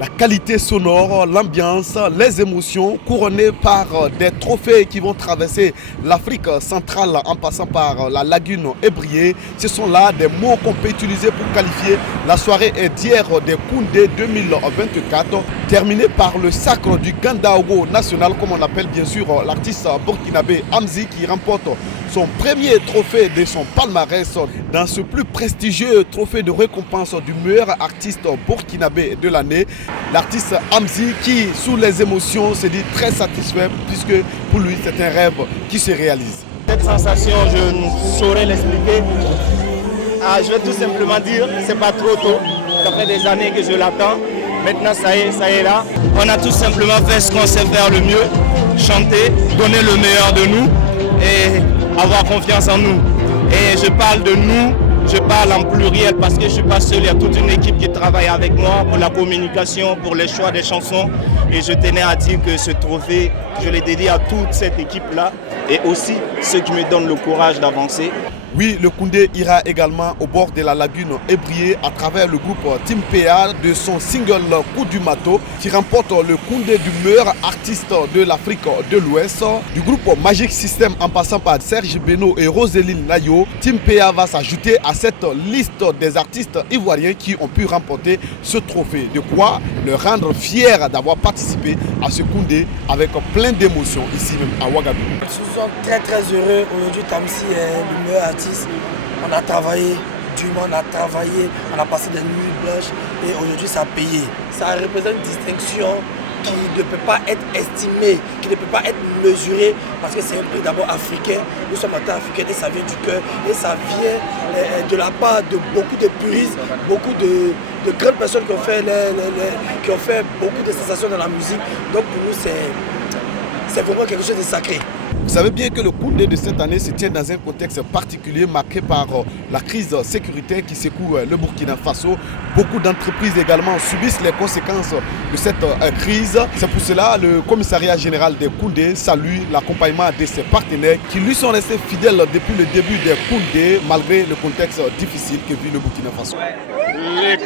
La qualité sonore, l'ambiance, les émotions couronnées par des trophées qui vont traverser l'Afrique centrale en passant par la lagune Ébrié. Ce sont là des mots qu'on peut utiliser pour qualifier la soirée d'hier des Koundé 2024, terminée par le sacre du Gandaogo national, comme on appelle bien sûr l'artiste burkinabé Amzi, qui remporte son premier trophée de son palmarès dans ce plus prestigieux trophée de récompense du meilleur artiste burkinabé de l'année. L'artiste Amzi qui, sous les émotions, se dit très satisfait puisque pour lui c'est un rêve qui se réalise. Cette sensation, je ne saurais l'expliquer. Je vais tout simplement dire, c'est pas trop tôt. Ça fait des années que je l'attends. Maintenant, ça y est là. On a tout simplement fait ce qu'on sait faire le mieux, chanter, donner le meilleur de nous et avoir confiance en nous. Et je parle de nous, je parle en pluriel parce que je ne suis pas seul, il y a toute une équipe qui travaille avec moi pour la communication, pour les choix des chansons. Et je tenais à dire que ce trophée, je l'ai dédié à toute cette équipe-là et aussi ceux qui me donnent le courage d'avancer. Oui, le Koundé ira également au bord de la lagune Ébrié à travers le groupe Team PA de son single Coup du Mato qui remporte le Koundé du meilleur artiste de l'Afrique de l'Ouest. Du groupe Magic System en passant par Serge Beno et Roseline Nayo, Team PA va s'ajouter à cette liste des artistes ivoiriens qui ont pu remporter ce trophée. De quoi le rendre fier d'avoir participé à ce Koundé avec plein d'émotions ici même à Ouagadougou. Nous sommes très heureux. Aujourd'hui, Tamsi est le meilleur artiste. On a travaillé durement, on a travaillé, on a passé des nuits blanches et aujourd'hui ça a payé. Ça représente une distinction qui ne peut pas être estimée, qui ne peut pas être mesurée parce que c'est un prix d'abord africain. Nous sommes en temps africain et ça vient du cœur et ça vient de la part de beaucoup de puristes, beaucoup de grandes personnes qui ont fait beaucoup de sensations dans la musique. Donc pour nous c'est vraiment quelque chose de sacré. Vous savez bien que le Koundé de cette année se tient dans un contexte particulier marqué par la crise sécuritaire qui secoue le Burkina Faso. Beaucoup d'entreprises également subissent les conséquences de cette crise. C'est pour cela que le commissariat général des Koundé salue l'accompagnement de ses partenaires qui lui sont restés fidèles depuis le début des Koundé malgré le contexte difficile que vit le Burkina Faso.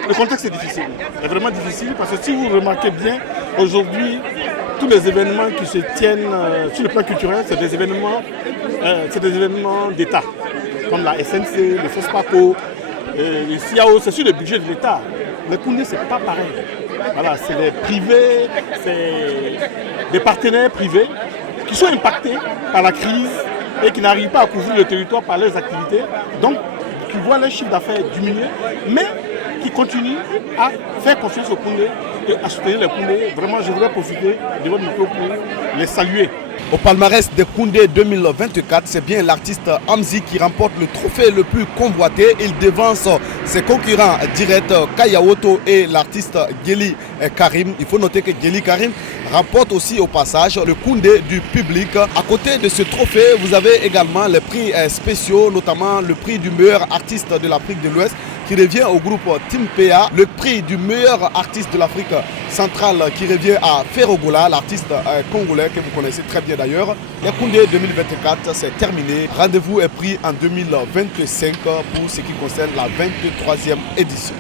Le contexte est difficile, est vraiment difficile parce que si vous remarquez bien, aujourd'hui, tous les événements qui se tiennent sur le plan culturel, c'est des événements d'État, comme la SNC, le FOSPACO, le CIAO, c'est sur le budget de l'État. Le Koundé, c'est pas pareil. Voilà, c'est les privés, c'est des partenaires privés qui sont impactés par la crise et qui n'arrivent pas à couvrir le territoire par leurs activités, donc qui voient leur chiffre d'affaires diminuer, mais qui continuent à faire confiance au Koundé et à soutenir les Koundé. Vraiment, je voudrais profiter de votre micro pour les saluer. Au palmarès des Koundé 2024, c'est bien l'artiste Amzi qui remporte le trophée le plus convoité. Il devance ses concurrents directs Kayaoto et l'artiste Geli Karim. Il faut noter que Geli Karim remporte aussi au passage le Koundé du public. À côté de ce trophée, vous avez également les prix spéciaux, notamment le prix du meilleur artiste de l'Afrique de l'Ouest qui revient au groupe Team PA, le prix du meilleur artiste de l'Afrique centrale qui revient à Ferrogola, l'artiste congolais que vous connaissez très bien d'ailleurs. Les Koundé 2024, c'est terminé. Rendez-vous est pris en 2025 pour ce qui concerne la 23e édition.